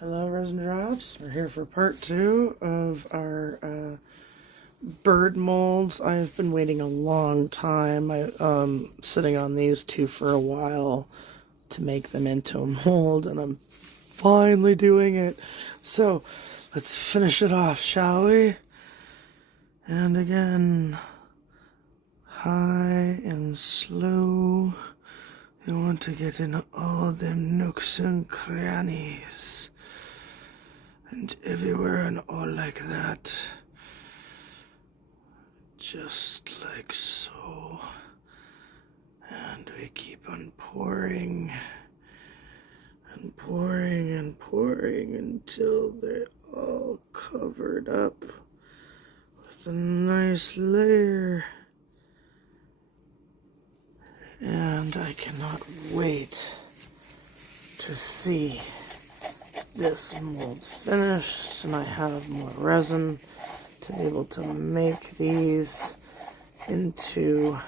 Hello, Resin Drops. We're here for part 2 of our bird molds. I've been waiting a long time. Sitting on these two for a while to make them into a mold, and I'm finally doing it. So, let's finish it off, shall we? And again, high and slow. You want to get in all them nooks and crannies. And everywhere and all like that. Just like so. And we keep on pouring and pouring and pouring until they're all covered up with a nice layer. And I cannot wait to see this mold finished, and I have more resin to be able to make these into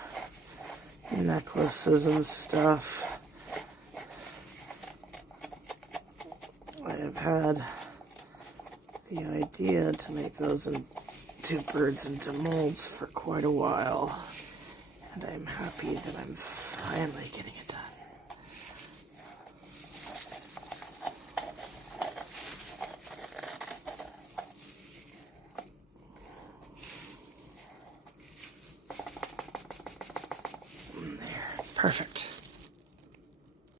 necklaces and stuff. I have had the idea to make those two birds into molds for quite a while, and I'm happy that I'm finally getting it done. There, perfect.